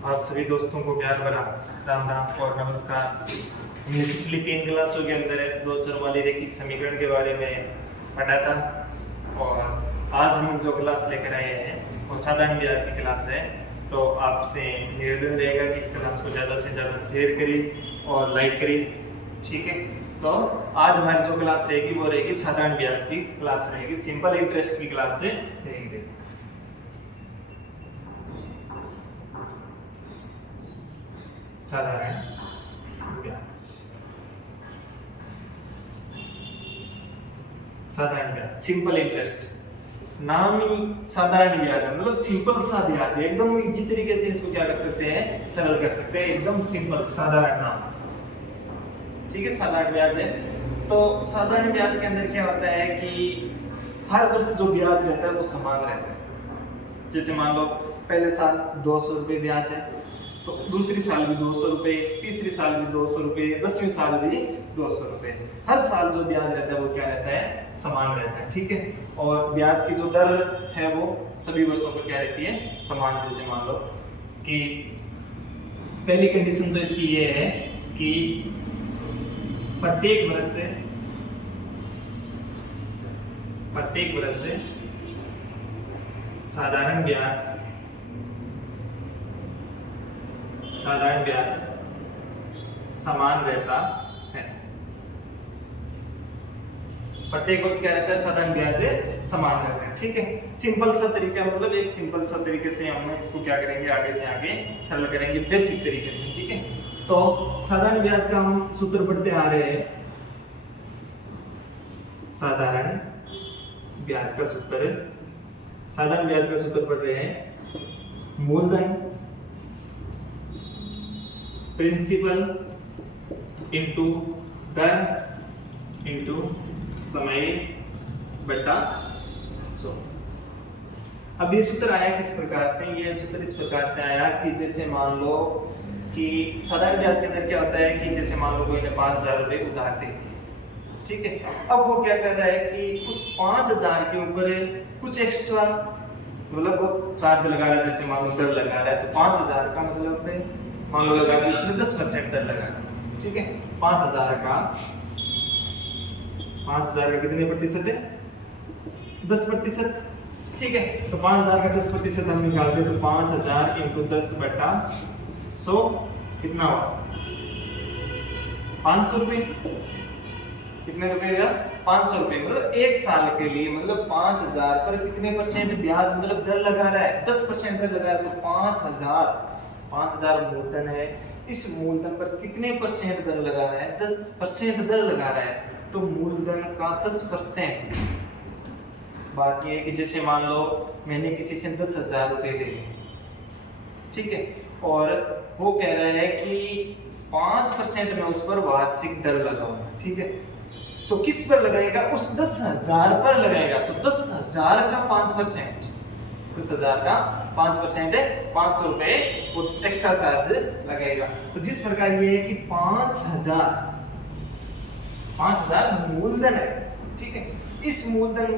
आप सभी दोस्तों को प्यार भरा राम राम और नमस्कार। हमने पिछली 3 क्लासों के अंदर दो चर वाली रैखिक समीकरण के बारे में पढ़ा था और आज हम जो क्लास लेकर आए हैं वो साधारण ब्याज की क्लास है। तो आपसे निवेदन रहेगा कि इस क्लास को ज़्यादा से ज़्यादा शेयर करें और लाइक करें, ठीक है। तो आज हमारी जो क्लास रहेगी वो रहेगी साधारण ब्याज की क्लास रहेगी, सिंपल इंटरेस्ट की क्लास से रहेगी। साधारण ब्याज, साधारण ब्याज, सिंपल इंटरेस्ट। नाम ही साधारण ब्याज है, मतलब सिंपल सा ब्याज है। एकदम इजी तरीके से इसको क्या कर सकते हैं, सरल कर सकते हैं, एकदम सिंपल साधारण नाम, ठीक है। साधारण ब्याज है। तो साधारण ब्याज के अंदर क्या होता है कि हर वर्ष जो ब्याज रहता है वो समान रहता है। जैसे मान लो पहले साल 200 रुपये ब्याज है, तो दूसरी साल भी 200 रुपये, तीसरी साल भी 200 रुपये, 10वीं साल भी 200 रुपये। हर साल जो ब्याज रहता है वो क्या रहता है, समान रहता है, ठीक है। और ब्याज की जो दर है वो सभी वर्षों पर क्या रहती है, समान। जैसे मान लो कि पहली कंडीशन तो इसकी ये है कि प्रत्येक वर्ष से साधारण ब्याज समान रहता है। प्रत्येक वर्ष क्या रहता है, साधारण ब्याज समान रहता है, ठीक है। सिंपल सा तरीका, मतलब एक सिंपल सा तरीके से हम इसको क्या करेंगे, आगे से आगे सरल करेंगे, बेसिक तरीके से, ठीक है। तो साधारण ब्याज का हम सूत्र पढ़ते आ रहे हैं। साधारण ब्याज का सूत्र पढ़ रहे हैं। मूलधन प्रिंसिपल इंटू दर इंटू समय बटा 100। अब ये सूत्र आया किस प्रकार से, ये सूत्र इस प्रकार से आया कि जैसे मान लो कि साधारण ब्याज के अंदर क्या होता है कि जैसे मान लो कोई ने 5000 रुपये उधार दे दिए, ठीक है। अब वो क्या कर रहा है कि उस 5000 के ऊपर कुछ एक्स्ट्रा, मतलब वो चार्ज लगा रहा है, जैसे मान लो दर लगा रहा है, तो 5000 का मतलब मान लो लगा दी उसने 10% दर लगा दी, ठीक है। 5000 का कितने प्रतिशत है, 10%, ठीक है। तो 5000 का 10% हम निकालते तो 5000 इंटू 10 बटा 100 कितना हुआ, 500 रुपये। कितने रुपए का, 500 रुपये। मतलब एक साल के लिए, मतलब 5000 पर कितने परसेंट ब्याज, मतलब दर लगा रहा है, 10% दर लगा रहा है। तो 5000 मूलधन है, इस मूलधन पर कितने परसेंट दर लगा रहा है, 10% दर लगा रहा है। तो मूलधन का 10%। बात यह है कि जैसे मान लो मैंने किसी से 10,000 रुपये ले लिए, ठीक है, और वो कह रहा है कि 5% में उस पर वार्षिक दर लगाऊंगा, ठीक है। तो किस पर लगाएगा, उस 10,000 पर लगाएगा। तो 10,000 का 5%, 10,000 का 5% है 500 रुपए, वो एक्स्ट्रा चार्ज लगेगा। तो जिस प्रकार ये है कि 5000 मूलधन है, ठीक है। इस मूलधन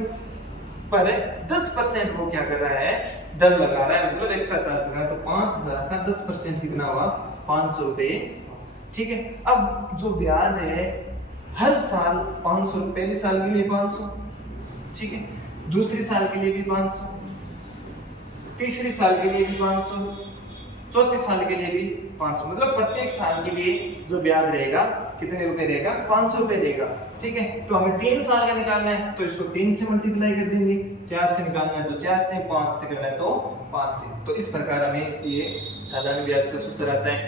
पर 10% वो क्या कर रहा है, दर लगा रहा है, मतलब एक्स्ट्रा चार्ज लगा। तो 5000 का 10% कितना हुआ, 500 रुपए, ठीक है। अब जो ब्याज है हर साल 500, पहले साल के लिए 500, ठीक है, दूसरी साल के लिए भी 500, तीसरी साल के लिए भी 500, चौथी साल के लिए भी 500, मतलब प्रत्येक साल के लिए जो ब्याज रहेगा कितने रुपए रहेगा, 500 रुपए रहेगा, ठीक है। तो हमें 3 साल का निकालना है तो इसको 3 से मल्टीप्लाई कर देंगे, 4 से निकालना है तो 4 से, 5 से करना है तो 5 से। तो इस प्रकार हमें ये साधारण ब्याज का सूत्र आता है।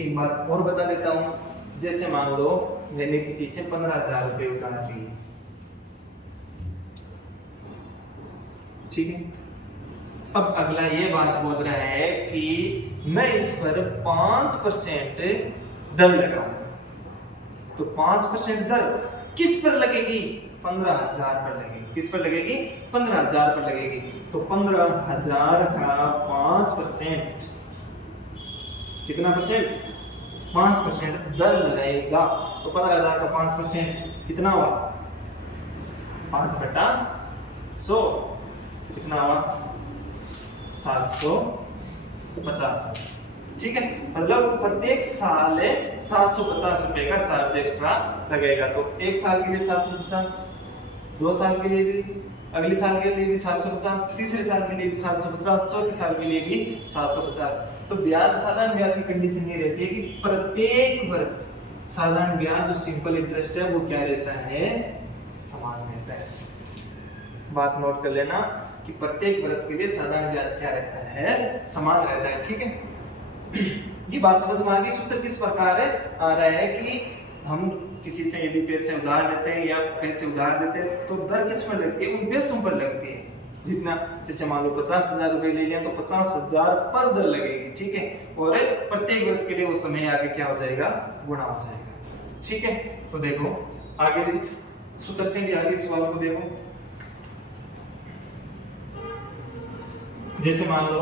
एक बार और बता देता हूँ, जैसे मान लो मैंने किसी से 15,000 रुपये उधार लिए, ठीक है। अब अगला ये बात बोल रहा है कि मैं इस पर 5% दर लगाऊंगा। तो 5% दर किस पर लगेगी, 15,000 पर लगेगी। किस पर लगेगी, 15,000 पर लगेगी। तो 15,000 का 5% कितना परसेंट, 5% दर लगाएगा। तो 15,000 का 5% कितना हुआ, 5 बटा 100 कितना हुआ, 700 50। ठीक है, मतलब प्रत्येक साल 750 रुपए का चार्ज एक्स्ट्रा लगेगा। तो एक साल के लिए 750, 2 साल के लिए भी, अगले साल के लिए भी 750, तीसरे साल के लिए भी 750, चौथे साल के लिए भी 750। तो ब्याज, साधारण ब्याज की कंडीशन ये रहती है कि प्रत्येक वर्ष साधारण ब्याज जो सिंपल इंटरेस्ट है वो क्या रहता है, समान रहता है। बात नोट कर लेना कि प्रत्येक वर्ष के लिए साधारण ब्याज क्या रहता है, समान रहता है। ठीक है, ये बात समझ में आ गई। सूत्र किस प्रकार है आ रहा है कि हम किसी से यदि पैसे उधार लेते हैं या पैसे उधार देते हैं तो दर किस पर लगती है, उन पैसों पर लगती है। जितना, जैसे मान लो 50,000 रुपए ले लिया तो 50,000 पर दर लगेगी। ठीक है, और प्रत्येक वर्ष के लिए वो समय आगे क्या हो जाएगा, गुणा हो जाएगा। ठीक है, तो देखो आगे इस सूत्र से भी आगे सवाल को देखो। जैसे मान लो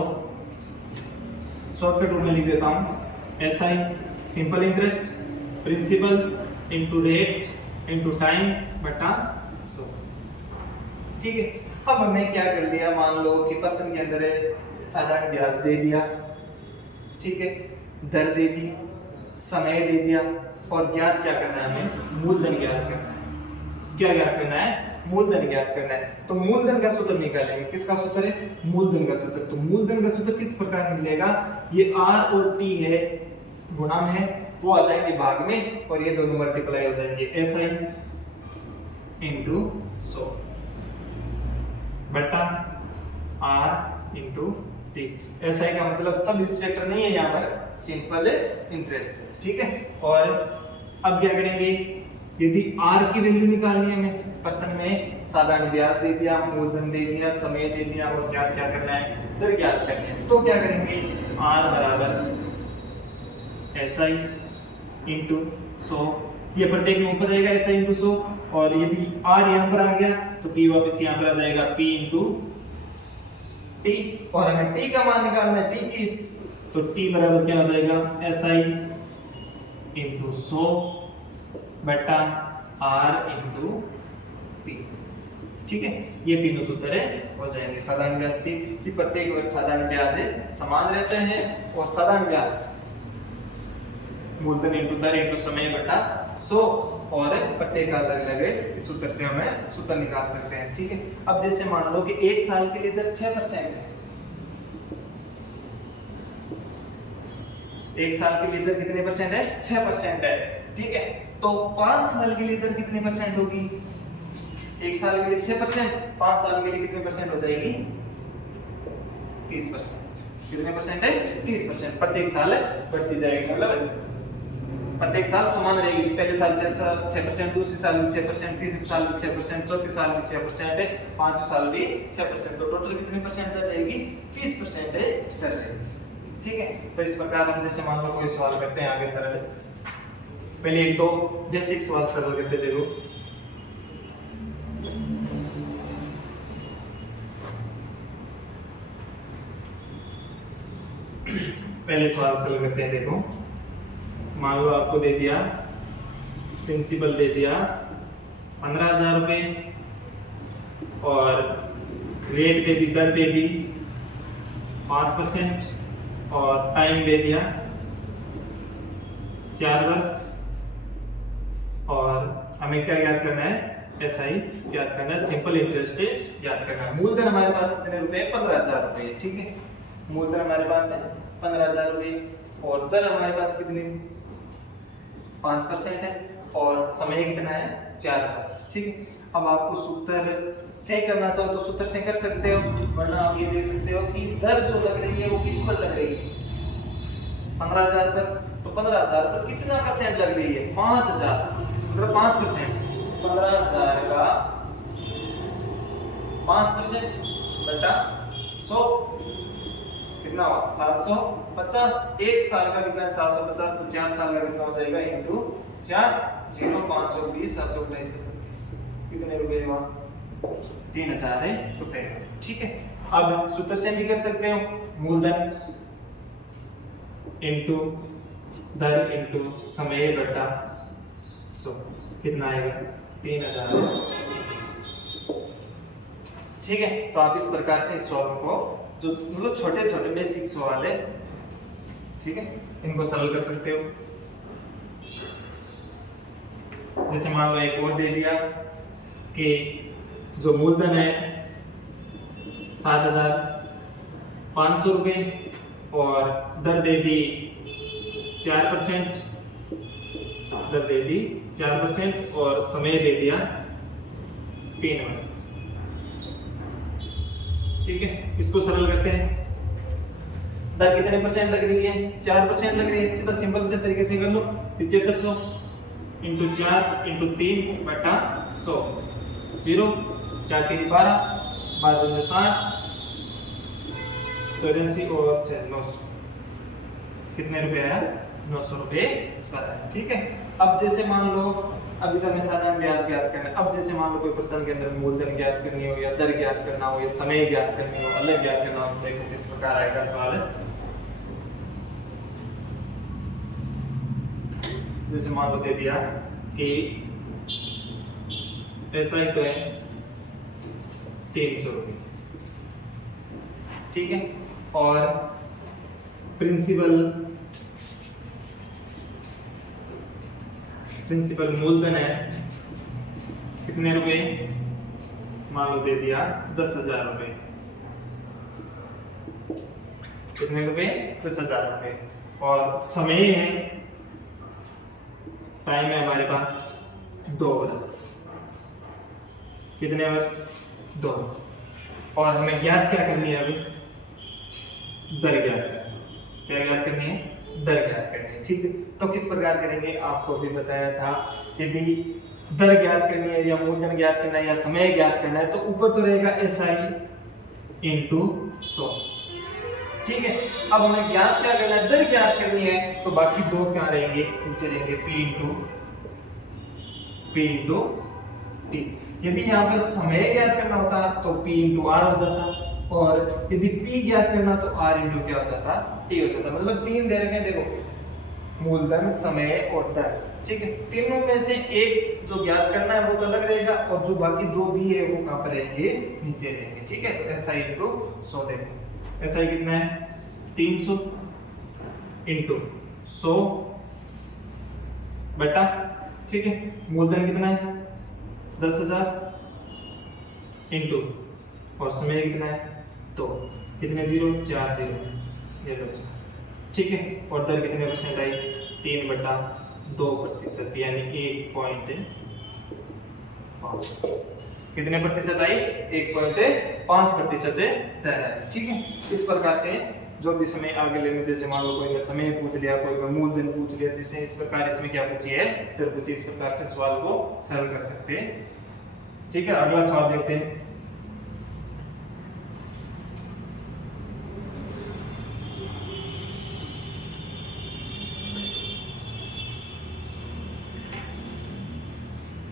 शॉर्टकट रूप में लिख देता हूं, SI simple interest principal into rate into time बटा 100। ठीक है, अब हमने क्या कर दिया, मान लो कि प्रश्न के अंदर साधारण ब्याज दे दिया, ठीक है, दर दे दी, समय दे दिया, और ज्ञात क्या करना है, हमें मूलधन ज्ञात करना है। क्या ज्ञात करना है, मूलधन ज्ञात करना है। तो मूलधन का सूत्र निकालेंगे। किसका सूत्र है, मूलधन का सूत्र। तो मूलधन का सूत्र किस प्रकार निकलेगा, ये आर और टी है, गुणा में है, वो आ जाएंगे भाग में, और ये दोनों मल्टीप्लाई हो जाएंगे, एसआई इंटू 100 बटा आर इंटू टी। एसआई का मतलब सब इंस्पेक्टर नहीं है, यहाँ पर सिंपल इंटरेस्ट है। ठीक है, और अब क्या करेंगे, यदि आर की वैल्यू निकालनी है हमें, प्रश्न में साधारण ब्याज दे दिया, मूलधन दे दिया, समय दे दिया, और ज्ञात क्या करना है, दर ज्ञात करनी है। तो क्या करेंगे, आर बराबर एसआई इंटू 100, ये प्रत्येक में ऊपर रहेगा एसआई इंटू 100, और यदि आर यहाँ पर आ गया तो पी वापस यहाँ पर आ जाएगा, पी इंटू टी, और हमें टी का मान निकालना है, टी की, तो टी बराबर क्या हो जाएगा, एसआई इंटू 100 बटा आर इंटू पी। ठीक है, ये तीनों सूत्र हो जाएंगे साधारण ब्याज की, कि प्रत्येक वर्ष साधारण ब्याज समान रहते हैं, और साधारण ब्याज मूलधन इंटू दर इंटू समय बटा 100, और प्रत्येक का अलग अलग इस सूत्र से हमें सूत्र निकाल सकते हैं। ठीक है, अब जैसे मान लो कि एक साल के लिए दर 6% है, एक साल के लिए दर कितने परसेंट है, 6% है। ठीक है, तो 5 साल के लिए दर कितने परसेंट होगी, एक साल के लिए 6%, 5 साल के लिए कितने परसेंट हो जाएगी, 30%। कितने परसेंट है, 30%। प्रत्येक साल बढ़ती जाएगी, मतलब प्रत्येक साल समान रहेगी। पहले साल 6%, दूसरे साल भी 6%, तीसरे साल भी 6%, चौथे साल भी 6%, पांचवें साल भी 6%। तो टोटल कितने परसेंट दर रहेगी, 30% दर रहेगी। ठीक है, तो इस प्रकार हम जैसे मान लो कोई सवाल करते हैं आगे सरल, पहले एक दो बेसिक सवाल सरल करते देखो। पहले सवाल सरल करते हैं, देखो मान लो आपको दे दिया, प्रिंसिपल दे दिया 15,000 रुपए, और रेट दे दी, दर दे दी 5%, और टाइम दे दिया 4 वर्ष, और हमें क्या याद करना है, एसआई याद करना है, सिंपल इंटरेस्ट याद करना है। मूलधन हमारे पास कितने रुपए, 15,000 रुपए। ठीक है, मूलधन हमारे पास है 15,000 रुपए, और दर हमारे पास कितनी, 5% है, और समय कितना है, 4 वर्ष। ठीक है, अब आपको सूत्र से करना चाहो तो सूत्र से कर सकते हो, वरना आप ये देख सकते हो कि दर जो लग रही है वो किस पर लग रही है, 15,000 पर। तो 15,000 पर कितना परसेंट लग रही है, 5,000, मतलब 5%। 15,000 का 5% बटा 100 कितना हुआ, 750। एक साल का कितना है, 750, तो 4 साल का कितना हो जाएगा, इंटू 4, 0, 5 और 20, 7 और 22, 37, कितने रुपए हुआ, 3,000 रुपए। ठीक है, अब सूत्र से भी कर सकते हो, मूलधन इंटू दर इंटू समय बटा 100, कितना आएगा, 3,000 ठीक है, तो आप इस प्रकार से इस सवालों को जो मतलब छोटे छोटे बेसिक सवाल है, ठीक है, इनको सरल कर सकते हो। जैसे मान लो एक और दे दिया कि जो मूलधन है 7,500 रुपये और दर दे दी 4%, दर दे दी 4% और समय दे दिया 3 वर्ष। ठीक है, इसको सरल करते हैं। दर कितने परसेंट लग रही है? 4% लग रही है। सीधा सिंपल से तरीके से कर लो, 7500 इंटू 4 इंटू 3 बटा 100, 0 4 3 12, 12 2 60, 84 और 900, कितने रुपए आया? 900 रुपए इस पर आया। ठीक है, अब जैसे मान लो अभी तो हमें साधारण ब्याज ज्ञात करना है। अब जैसे मान लो कोई प्रश्न के अंदर मूलधन ज्ञात करनी हो या दर ज्ञात करना हो या समय ज्ञात करनी हो, अलग ज्ञात करना हो, देखो किस प्रकार आएगा सवाल। जैसे मान लो दे दिया कि ऐसा ही तो है 300 रुपये, ठीक है, और प्रिंसिपल मूलधन है कितने रुपए? मान लो दे दिया 10,000 रुपए। कितने रुपए? 10,000 रुपए। और समय है, टाइम है हमारे पास 2 वर्ष। कितने वर्ष? 2 वर्ष। और हमें ज्ञात क्या करनी है? अभी दर ज्ञात करनी है। क्या ज्ञात करनी है? दर ज्ञात करनी है। ठीक है, तो किस प्रकार करेंगे आपको भी बताया था। यदि दर ज्ञात करनी है या मूलधन ज्ञात करना है या समय ज्ञात करना है तो ऊपर तो रहेगा SI इंटू 100। ठीक है, अब हमें ज्ञात क्या करना है? दर ज्ञात करनी है, तो बाकी दो क्या रहेंगे? नीचे रहेंगे P इंटू T। यदि यहाँ पर समय ज्ञात करना होता तो P इंटू R हो जाता, और यदि P ज्ञात करना तो R इंटू क्या हो जाता? T हो जाता। मतलब 3 दे रखे हैं, देखो, मूलधन, समय और दर। ठीक है, तीनों में से एक जो ज्ञात करना है वो तो अलग रहेगा, और जो बाकी दो दिए है वो कहां पर रहेंगे? नीचे रहेंगे। ठीक है, तो SI इंटू 100 देखो, SI कितना है? 300 इंटू 100 बटा, ठीक है, मूलधन कितना है? 10,000 इंटू, और समय कितना है? 2, कितने 0? 4 0, ये लो। ठीक है, और दर कितने परसेंट आई? 3/2%, यानी 1.5%। कितने प्रतिशत आई? 1.5% दर है। ठीक है, इस प्रकार से जो भी समय आगे लेने, जैसे मान लो कोई ने समय पूछ लिया, कोई ने मूलधन पूछ लिया, जिसे इस प्रकार इसमें क्या पूछी है? दर पूछी। इस प्रकार से सवाल को सरल कर सकते हैं। ठीक है, अगला सवाल देखते हैं।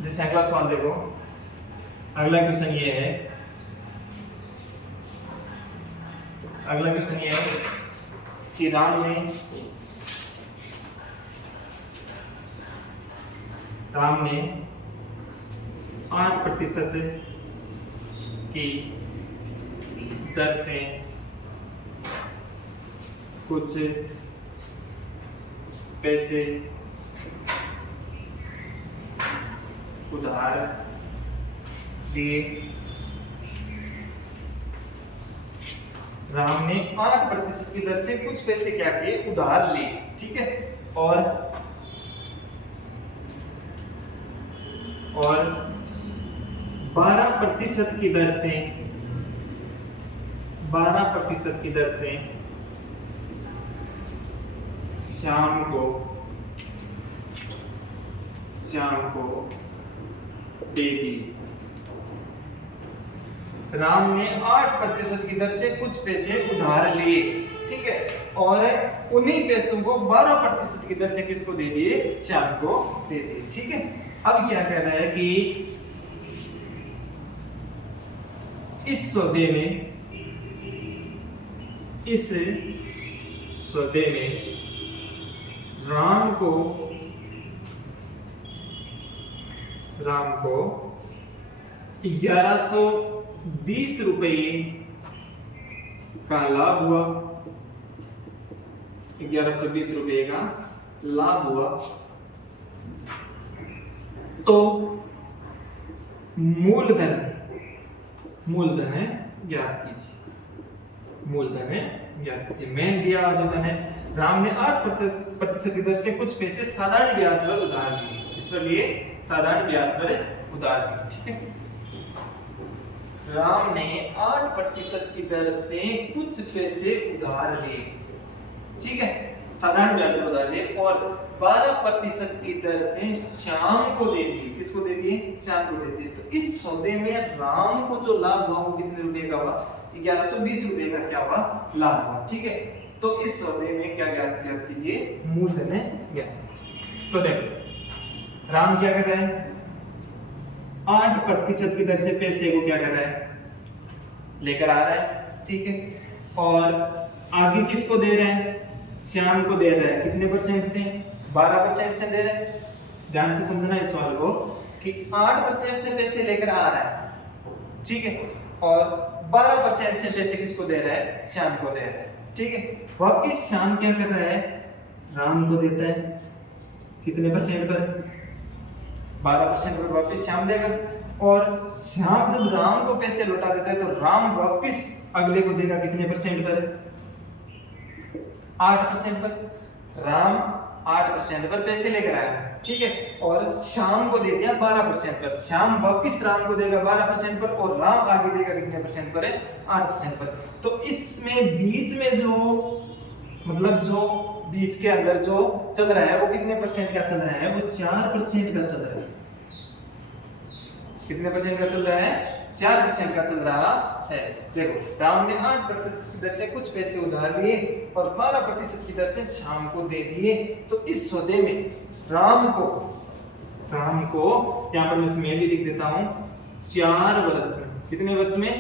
जैसे अगला सवाल देखो, अगला क्वेश्चन ये है, कि राम ने 8% की दर से कुछ पैसे उधार दिए। राम ने 8% की दर से कुछ पैसे क्या किए? उधार लिए। ठीक है, और 12% की दर से शाम को दे दी। राम ने 8% की दर से कुछ पैसे उधार लिए। ठीक है, और उन्हीं पैसों को 12% की दर से किसको दे दिए? श्याम को दे दिए। ठीक है, अब क्या कह रहा है कि इस सौदे में राम को 1100 ₹1120 का लाभ हुआ, ₹1120 का लाभ हुआ। तो मूलधन है ज्ञात कीजिए, मूलधन है ज्ञात कीजिए। मेन दिया हुआ जो धन है, राम ने 8% की दर से कुछ पैसे साधारण ब्याज पर उधार लिए, इस पर लिए साधारण ब्याज पर उधार लिए। ठीक है, राम ने 8% की दर से कुछ पैसे उधार लिए, ठीक है, साधारण ब्याज पर उधार लिए, और 12% की दर से श्याम को दे दिए। किसको दे दिए? श्याम को दे दिए। तो इस सौदे में राम को जो लाभ हुआ वो कितने रुपए का हुआ? ₹1120 का क्या हुआ? लाभ हुआ। ठीक है, तो इस सौदे में क्या ज्ञात कीजिए? मूलधन ज्ञात कीजिए। तो देखो राम क्या कर रहा है? 8% की दर से पैसे को क्या कर रहा है? लेकर आ रहा है। ठीक है, और आगे किसको दे रहे हैं? श्याम को दे रहा है। कितने परसेंट से? 12% से दे रहे हैं। ध्यान से समझना इस सवाल को कि 8% से पैसे लेकर आ रहा है, ठीक है, और 12% से पैसे किसको दे रहा है? श्याम को दे रहा है। ठीक है, वापिस श्याम क्या कर रहा है? राम को देता है। कितने परसेंट पर? 12% पर वापिस श्याम देगा, और श्याम जब राम को पैसे लौटा देता है तो राम वापिस अगले को देगा कितने परसेंट पर? 8% पर। राम 8% पर पैसे लेकर आया, ठीक है, और श्याम को दे दिया 12% पर। श्याम वापिस राम को देगा 12% पर, और राम आगे देगा कितने परसेंट पर है? 8% पर। तो इसमें बीच में जो मतलब जो बीच के अंदर जो चल रहा है वो कितने परसेंट का चल रहा है? वो 4% का चल रहा है। कितने परसेंट का चल रहा है? 4% का चल रहा है। देखो राम ने 8% की दर से कुछ पैसे उधार लिए और 12% की दर से श्याम को दे दिए। तो इस सौदे में राम को यहाँ पर मैं इसमें भी लिख देता हूं 4 वर्ष में। कितने वर्ष में?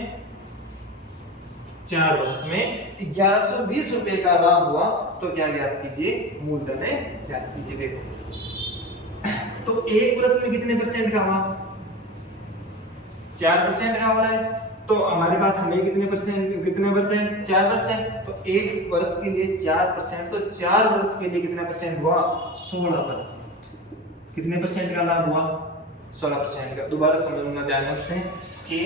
4 वर्ष में ₹1120 का लाभ हुआ। तो क्या ज्ञात कीजिए? मूलधन ज्ञात कीजिए। देखो तो 1 वर्ष में कितने परसेंट का हुआ? 4% का हो रहा है। तो हमारे पास हमें कितने परसेंट? 4%। तो 1 वर्ष के लिए 4%, तो 4 वर्ष के लिए कितना परसेंट हुआ? 16%। कितने परसेंट का लाभ हुआ? 16% का। दोबारा समझना ध्यान से कि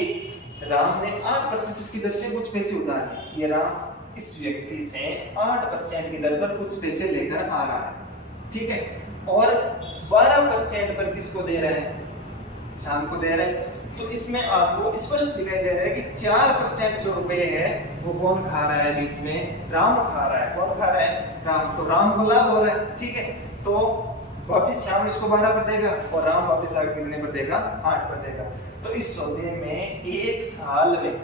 राम ने 8% की दर से कुछ पैसे उधार लिए। ये राम इस व्यक्ति से 8% की दर पर कुछ पैसे लेकर आ रहा है, ठीक है, और 12% पर किसको दे रहा है? श्याम को दे रहा है। तो इसमें आपको स्पष्ट दिखाई दे रहा है कि 4% जो रुपए है वो कौन खा रहा है? बीच में राम खा रहा है। कौन खा रहा है? राम। तो राम को लाभ हो रहा है, ठीक है। तो वापिस श्याम इसको 12 पर देगा और राम वापिस आगे कितने पर देगा? 8 पर देगा। तो इस सौदे में 1 साल में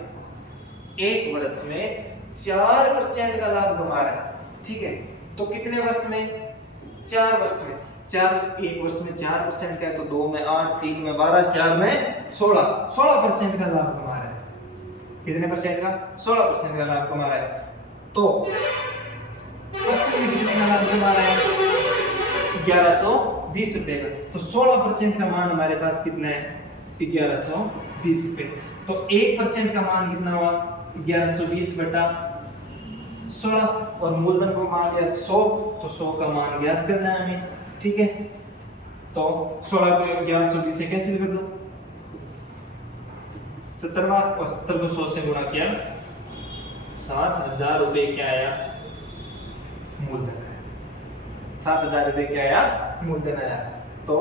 1 वर्ष में 4% का लाभ कमा रहा है, ठीक है। तो कितने वर्ष में? 4 वर्ष में। 1 वर्ष में 4% का है, तो 2 में 8, 3 में 12, 4 में 16% का लाभ कमा रहा है। कितने परसेंट का? 16% का लाभ कमा रहा है। तो वर्ष में कितने का लाभ कमा रहा है? ₹1120 का। तो 16% का मान हमारे पास कितना है? ₹1120। तो 1% का मान कितना हुआ? 1120 बटा 16, और मूलधन को मान लिया 100, तो 100 का मान ज्ञात करना है हमें, ठीक है। तो 16 को 1120 से कैंसिल कर दो, 70 और 70 को 100 से गुणा किया, 7,000 रुपए क्या आया? मूलधन आया। 7,000 रुपए क्या आया? मूलधन आया। तो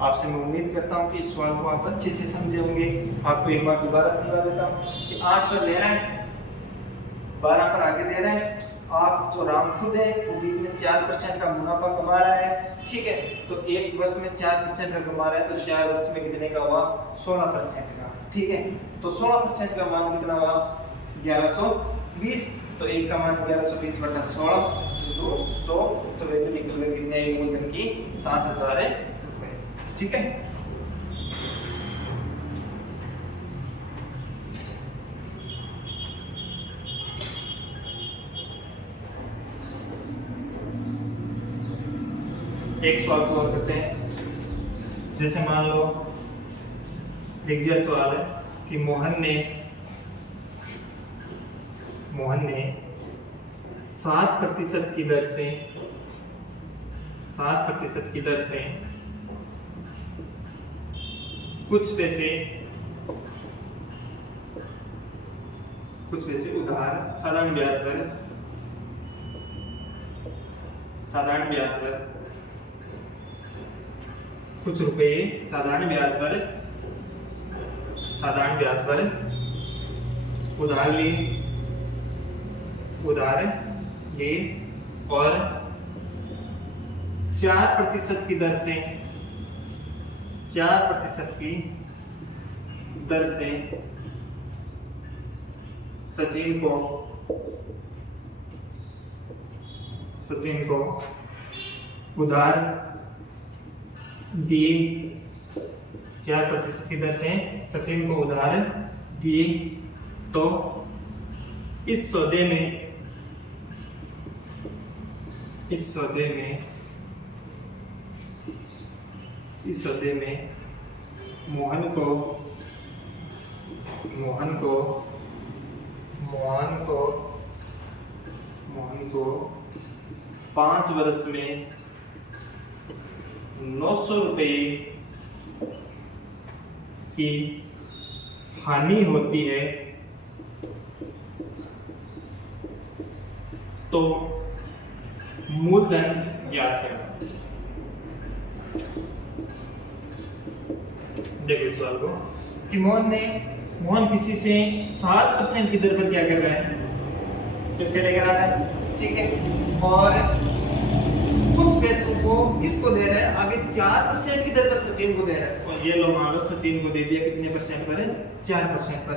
आपसे मैं उम्मीद करता हूं कि इस सवाल को आप अच्छे से समझे होंगे। आपको एक बार दोबारा समझा देता हूं कि 8 पर ले रहा है, 12 पर आगे दे रहा है। आप जो राम खुद है वो बीच में 4% का मुनाफा कमा रहा है, ठीक है। तो 1 वर्ष में 4% का कमा रहा है, तो 4 वर्ष में कितने का हुआ? 16% का, ठीक है। तो 16% का मान कितना हुआ? 1120। तो 1 का मान 1120 बटा 16, तो 100। तो वैल्यू निकल गई कितने? मूलधन की 7,000 रुपए, ठीक है। एक सवाल को और करते हैं। जैसे मान लो एक दिया सवाल है कि मोहन ने मोहन ने 7% की दर से 7% की दर से कुछ पैसे उधार साधारण ब्याज पर कुछ रुपए साधारण ब्याज पर उधार लिए और 4% की दर से सचिन को उधार दिए। 4% की दर से सचिन को उधार दिए तो इस सौदे में मोहन को 5 वर्ष में 900 रुपए की हानि होती है तो मूलधन ज्ञात करें। देखो इस सवाल को कि मोहन किसी से 7% की दर पर क्या कर रहा है, पैसे लेकर आ रहा है, ठीक है, और उस पैसों को किसको दे रहा है, आगे 4% की दर पर सचिन को दे रहा है। और ये लो मान लो सचिन को दे दिया कितने परसेंट पर, 4% पर।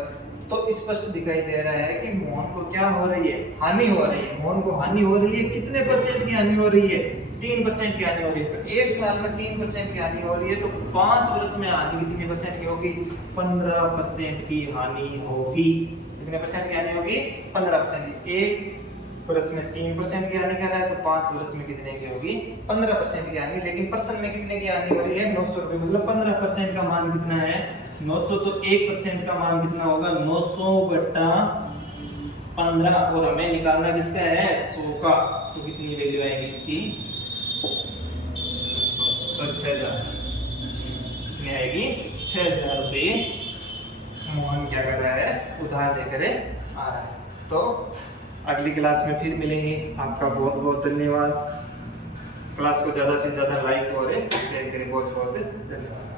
तो स्पष्ट दिखाई दे रहा है कि मोहन को क्या हो रही है, हानि हो रही है। मोहन को हानि हो रही है, कितने परसेंट की हानि हो रही है, 3% की हानि हो रही है। तो एक साल में 3% की हानि हो रही है तो 5 वर्ष में हानि कितने परसेंट की होगी, 15% की हानि होगी। कितने परसेंट की हानि होगी, 15% की। एक वर्ष में 3% की हानि कर रहा है तो 5 वर्ष में कितने की होगी, 15% की हानि। लेकिन पर्सन में कितने की हानि हो रही है, 900 रुपए, मतलब 15% का मान कितना है, 900। तो 1% का मान कितना होगा, 900 बटा 15। और हमें निकालना किसका है, 100 का। तो कितनी वैल्यू आएगी इसकी, 6000। कितनी आएगी, 6000 रुपए मोहन क्या कर रहा है, उधार लेकर आ रहा है। तो अगली क्लास में फिर मिलेंगे। आपका बहुत बहुत धन्यवाद। क्लास को ज़्यादा से ज़्यादा लाइक और शेयर करें। बहुत बहुत धन्यवाद।